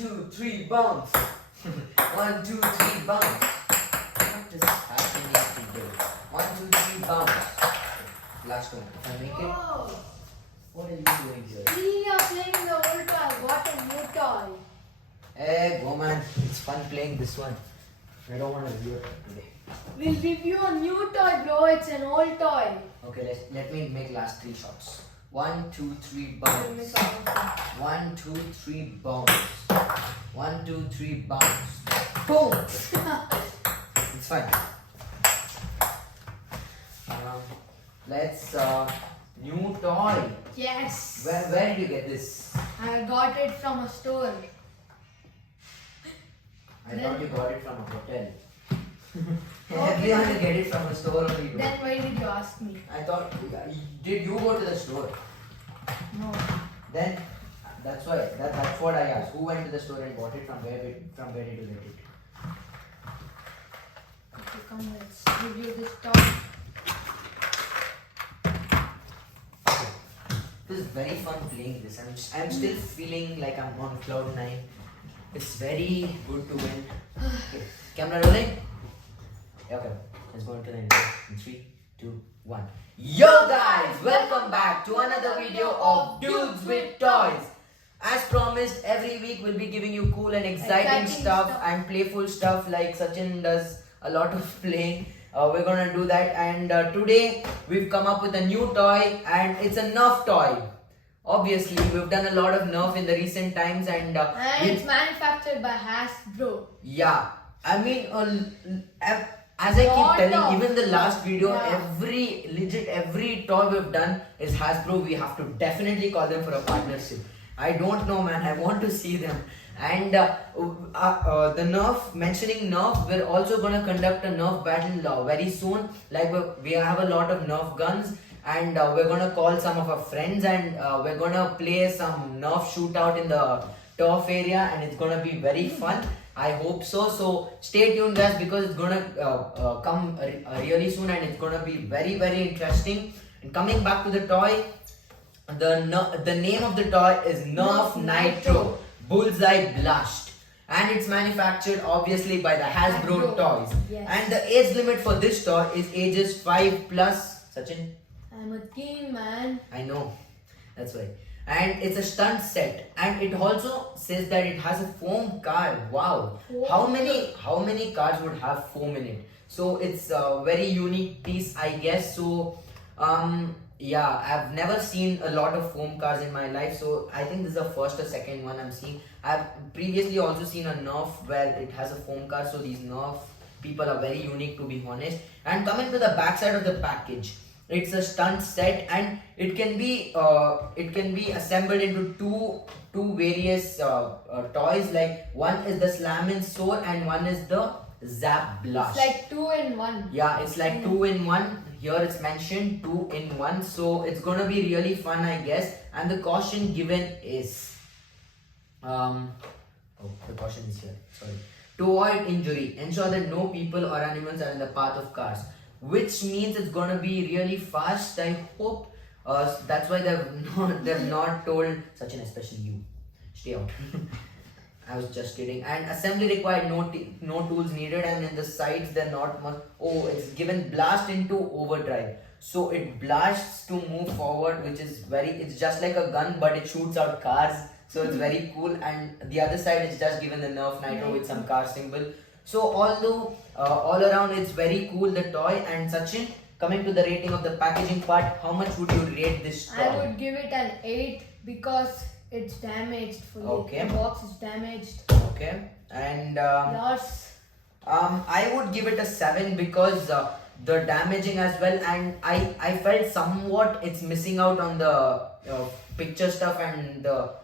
2, 3, bounce. 1, 2, 3, bounce. What is happening today? 1, 2, 3, bounce. Last one. If I make it, Oh, what are you doing here? we are playing the old toy. What a new toy. Hey, go man. It's fun playing this one. I don't want to review it today. We'll give you a new toy, bro. It's an old toy. Okay, let me make last 3 shots. 1, 2, 3, Let me bounce. solve it. 1, 2, 3, bounce. 1, 2, 3, bounce. Boom! It's fine. Let's new toy. Yes. Where did you get this? I got it from a store. I Then- thought you got it from a hotel. Okay. Everyone will get it from a store only. Bro. Then why did you ask me? I thought, did you go to the store? No. Then that's why that's what I asked. Who went to the store and bought it? From where did you get it? Okay, come, let's review this toy. It was very fun playing this. I'm still feeling like I'm on cloud 9. It's very good to win. Okay. Camera rolling? Yeah, okay. Let's go into the intro in 3, 2, 1. Yo guys! Welcome back to another video of Dudes with Toys. As promised, every week we'll be giving you cool and exciting stuff and playful stuff like Sachin does a lot of playing. We're gonna do that, and today we've come up with a new toy, and it's a Nerf toy. Obviously, we've done a lot of Nerf in the recent times, and And it's manufactured by Hasbro. yeah, I mean, as I keep Lot telling, of- even the last video, Yeah. every toy we've done is Hasbro. We have to definitely call them for a partnership. I don't know, man. I want to see them. And the Nerf, mentioning Nerf, we're also gonna conduct a Nerf battle very soon. Like we have a lot of Nerf guns, and we're gonna call some of our friends, and we're gonna play some Nerf shootout in the turf area, and it's gonna be very fun. I hope so. So stay tuned, guys, because it's gonna come really soon, and it's gonna be very, very interesting. And coming back to the toy, the name of the toy is Nerf Nitro Bullseye Blast, and it's manufactured obviously by the Hasbro Hasbro. Toys. Yes. And the age limit for this toy is ages 5 plus. Sachin, I'm a teen man. I know, that's why. And it's a stunt set, and it also says that it has a foam card. Wow, how many cards would have foam in it? So it's a very unique piece, I guess. So yeah, I've never seen a lot of foam cards in my life, so I think this is the first or second one I'm seeing. I've previously also seen a Nerf where it has a foam card, so these Nerf people are very unique, to be honest. And coming to the back side of the package, it's a stunt set, and it can be assembled into two various toys. Like one is the Slam and Soar, and one is the Zap Blast. It's like 2 in 1. Yeah, it's like 2 in 1. Here it's mentioned 2 in 1. So it's gonna be really fun, I guess. And the caution given is, the caution is here. Sorry. To avoid injury, ensure that no people or animals are in the path of cars. Which means it's gonna be really fast. I hope. That's why they've not told Sachin, especially you, stay out. I was just kidding. And assembly required, no tools needed, and in the sides they're not much. Oh, it's given blast into overdrive, so it blasts to move forward, which is it's just like a gun, but it shoots out cars, so it's very cool. And the other side is just given the Nerf Nitro with some car symbol. So although all around it's very cool, the toy. And Sachin, coming to the rating of the packaging part, how much would you rate this toy? I would give it an 8 because it's damaged fully. Okay. The box is damaged. Okay. And Yours? I would give it a 7 because the damaging as well, and I felt somewhat it's missing out on the picture stuff and the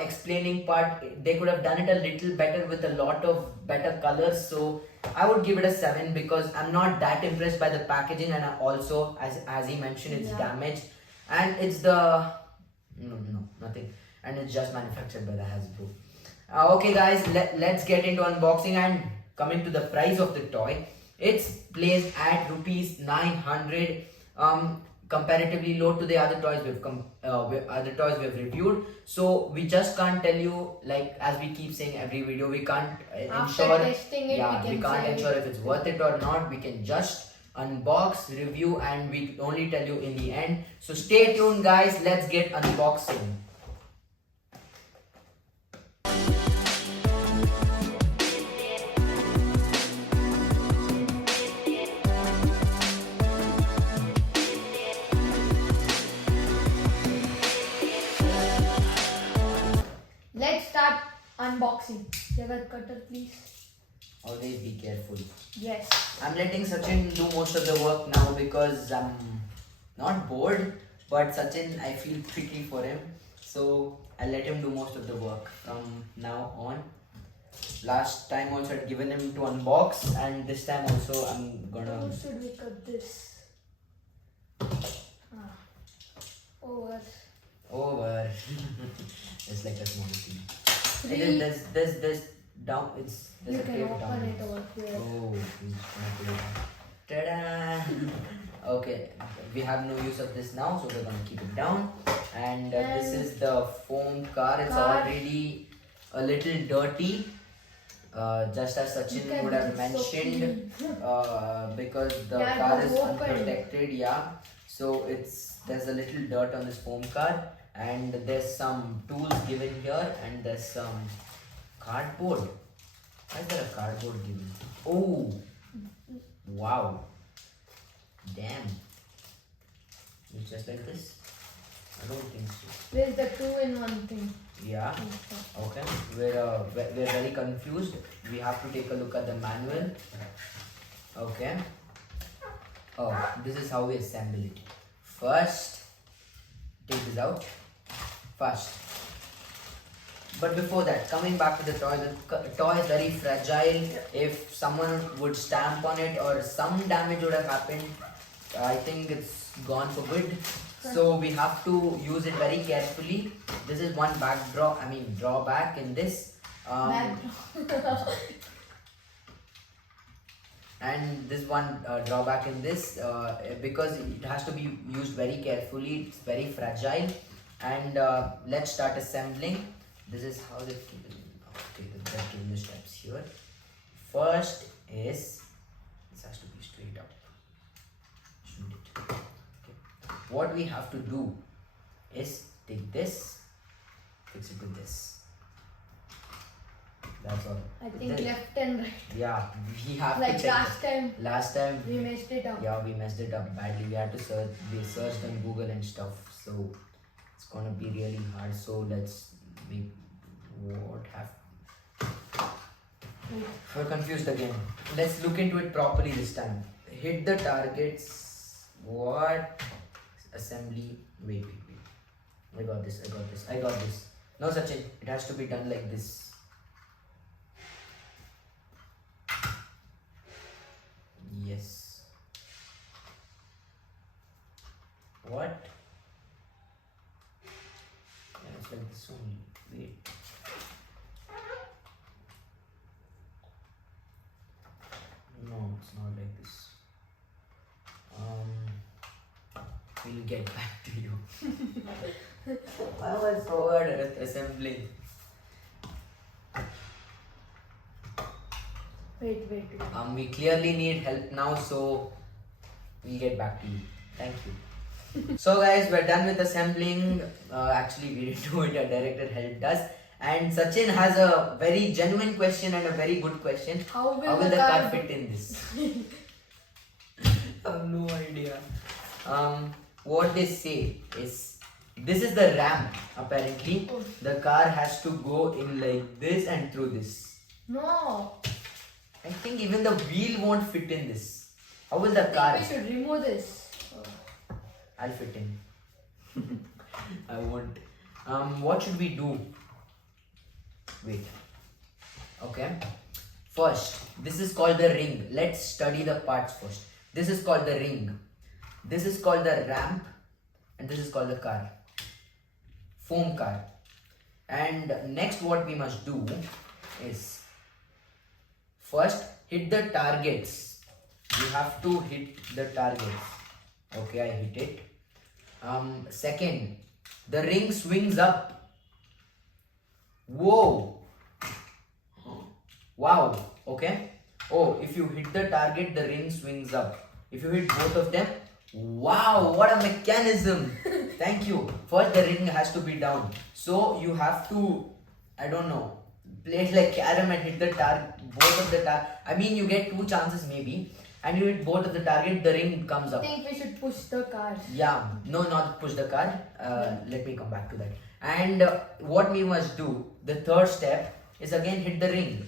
explaining part. They could have done it a little better with a lot of better colors. So I would give it a 7 because I'm not that impressed by the packaging, and also as he mentioned, it's damaged, and it's the nothing, and it's just manufactured by the Hasbro. Okay guys, let's get into unboxing. And coming to the price of the toy, it's placed at rupees 900. comparatively low to the other toys other toys we've reviewed. So we just can't tell you, like as we keep saying every video, we can't After ensure. testing it, Yeah, we we can can't say ensure if it's worth it or not. We can just unbox, review, and we only tell you in the end. So stay tuned, guys. Let's get unboxing. Let's start unboxing. Jagat, cutter, please. Always be careful. Yes. I'm letting Sachin do most of the work now because I'm not bored, but Sachin, I feel pity for him. So I'll let him do most of the work from now on. Last time also I'd given him to unbox, and this time also I'm gonna. How should we cut this? Over. Over. It's like a small thing. Three. There's down. There's You a can tape open down. it over here. Oh, he's gonna put it down. Ta-da! Okay, we have no use of this now, so we're gonna keep it down. And this And is the foam car. It's car. already a little dirty, just as Sachin Look at would have it, it's so mentioned, because the Yeah, it car was is opened. unprotected. Yeah, so there's a little dirt on this foam car, and there's some tools given here, and there's some cardboard. Why is there a cardboard given? Oh, wow. Damn. It's just like this? I don't think so. There's the 2-in-1 thing. Yeah. Okay. We're very confused. We have to take a look at the manual. Okay. Oh, this is how we assemble it. First, take this out. First. But before that, coming back to the toy is very fragile. If someone would stamp on it or some damage would have happened, I think it's gone for good. So we have to use it very carefully. This is one drawback in this. And this one drawback in this, because it has to be used very carefully. It's very fragile. And let's start assembling. This is how they've given the steps here. First is, this has to be straight up, shouldn't it? Okay. What we have to do is take this, fix it with this. That's all. I think Then- left and right. Yeah, we have Like to check. last time, Last time we messed it up. yeah, we messed it up badly. We had to search. We searched on Google and stuff, so it's gonna be really hard. So let's make we're confused again. Let's look into it properly this time. Hit the targets. What? Assembly. Wait. I got this. No, Sachin. It has to be done like this. Yes. What? Yeah, it's like this only. Wait. No, it's not like this. We'll get back to you. I was forward at assembling. Wait. We clearly need help now, so we'll get back to you. Thank you. So guys, we're done with assembling. Actually, we didn't do it. Our director helped us. And Sachin has a very genuine question and a very good question. How will the the car car fit in this? I have no idea. What they say is, this is the ramp. Apparently, the car has to go in like this and through this. No. I think even the wheel won't fit in this. How will the car? I think we should remove this. Oh. I'll fit in. I won't. What should we do? Wait. Okay. First, this is called the ring. Let's study the parts first. This is called the ring. This is called the ramp. And this is called the car. Foam car. And next what we must do is, first hit the targets. You have to hit the targets. Okay, I hit it. Second, the ring swings up. Whoa. Wow. Okay. Oh, if you hit the target, the ring swings up. If you hit both of them, wow, what a mechanism. Thank you. First, the ring has to be down. So you have to, I don't know, play it like carom and hit the target, both of the target. I mean, you get 2 chances maybe, and you hit both of the target, the ring comes I up. think we should push the card. Yeah, no, not push the card. Let me come back to that. And what we must do, the third step, is again hit the ring.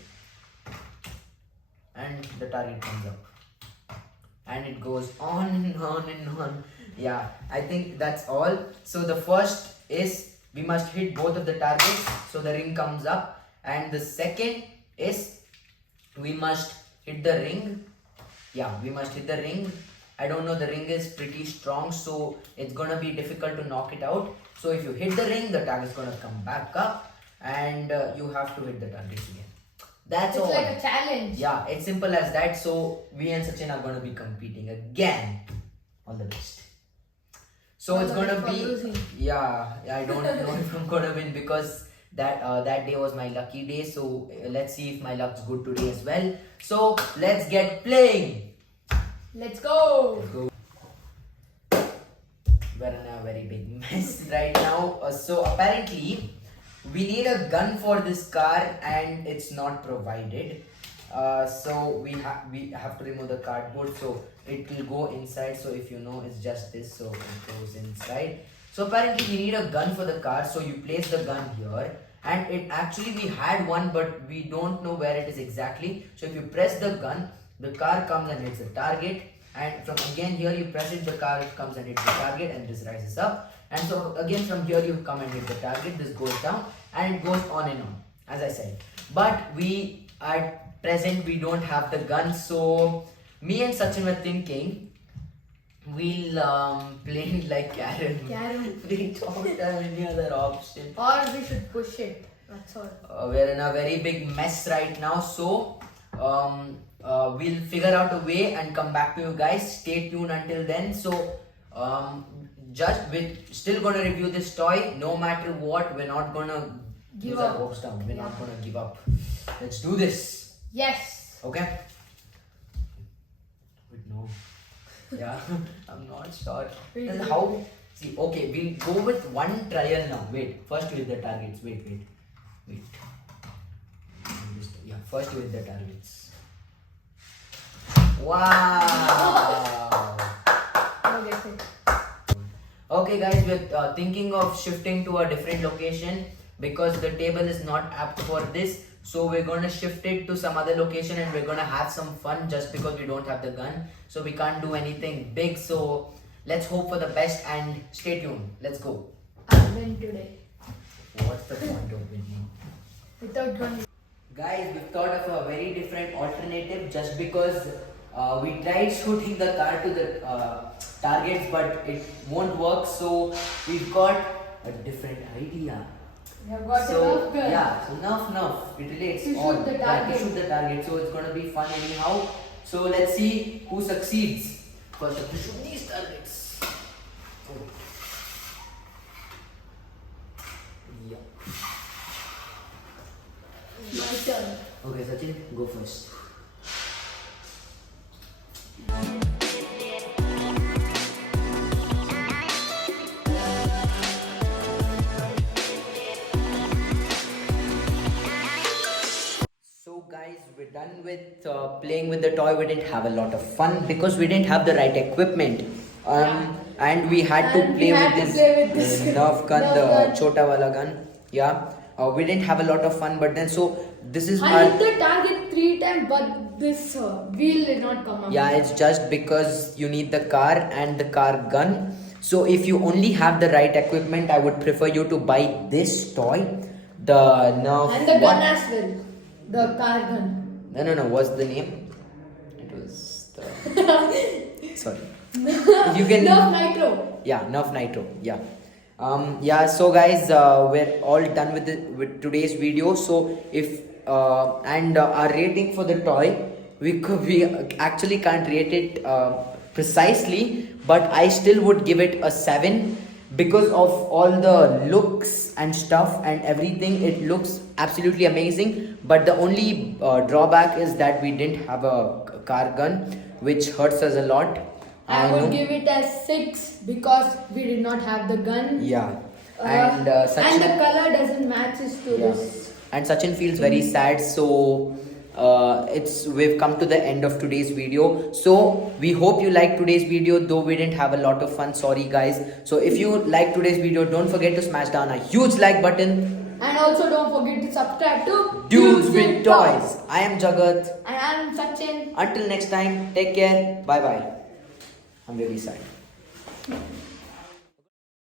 And the target comes up. And it goes on and on and on. Yeah, I think that's all. So the first is we must hit both of the targets so the ring comes up. And the second is we must hit the ring. Yeah, we must hit the ring. I don't know, the ring is pretty strong, so it's gonna be difficult to knock it out. So if you hit the ring, the target's gonna come back up, and you have to hit the targets again. That's It's all. like a challenge. Yeah, it's simple as that. So we and Sachin are gonna be competing again. All the best. So All it's the gonna best for be losing. yeah. I don't know if I'm gonna win because that day was my lucky day. So let's see if my luck's good today as well. So let's get playing. Let's go. We're in a very big mess right now. So apparently we need a gun for this car and it's not provided. So we have to remove the cardboard, so it will go inside. So if you know, it's just this, so it goes inside. So apparently we need a gun for the car, so you place the gun here, and it actually we had one, but we don't know where it is exactly. So if you press the gun, the car comes and hits the target, and from again here you press it, the car comes and hits the target, and this rises up. And so again from here you come and hit the target, this goes down, and it goes on and on, as I said. But we at present we don't have the gun, so me and Sachin were thinking we'll play it like Karen. Karen. We don't have any other option. Or we should push it. That's all. We're in a very big mess right now, so we'll figure out a way and come back to you guys. Stay tuned until then. So we're still gonna review this toy no matter what. We're not gonna Give lose our up. hopes down. We're not Yeah. gonna give up. Let's do this. Yes. Okay? Wait, no. Yeah, I'm not sure. Wait, Then wait, how? wait. See, okay, we'll go with one trial now. Wait, first you hit the targets. Wait. Yeah, first you hit the targets. Wow! No guessing. Okay, guys, we're thinking of shifting to a different location because the table is not apt for this. So we're gonna shift it to some other location and we're gonna have some fun just because we don't have the gun. So we can't do anything big. So let's hope for the best and stay tuned. Let's go. I'll win today. What's the point of winning? Without gun. Guys, we've thought of a very different alternative just because we tried shooting the car to the targets, but it won't work. So we've got a different idea. We have got So enough gun. yeah, so enough. It relates To shoot all. the Yeah, target. to shoot the target. So it's gonna be fun anyhow. So let's see who succeeds. First, I have to shoot these targets. Oh. Yeah. My turn. Okay, Sachin, go first. So guys, we're done with playing with the toy. We didn't have a lot of fun because we didn't have the right equipment. And we had to And we play had with to this play with this Nerf gun, Nerf the gun. chota wala gun. Yeah. We didn't have a lot of fun, but then so this is I our hit the target 3 times, but this wheel did not come up. yeah, it's just because you need the car and the car gun. So if you only have the right equipment, I would prefer you to buy this toy, the Nerf. And the gun what? as well. The car gun. No. What's the name? It was the. Sorry. You can. Nerf Nitro. Yeah, Nerf Nitro. Yeah. Yeah. So guys, we're all done with today's video. So if our rating for the toy, we actually can't rate it precisely, but I still would give it a 7 because of all the looks and stuff and everything, it looks absolutely amazing. But the only drawback is that we didn't have a car gun, which hurts us a lot. I know. would give it as 6 because we did not have the gun. Yeah. And Sachin, the color doesn't matches to yeah. this. And Sachin feels very sad, so we've come to the end of today's video. So we hope you liked today's video, though we didn't have a lot of fun. Sorry guys. So if you like today's video, don't forget to smash down a huge like button. And also don't forget to subscribe to Dudes with Toys. I am Jagat. And I'm Sachin. Until next time, take care. Bye bye. I'm really sad.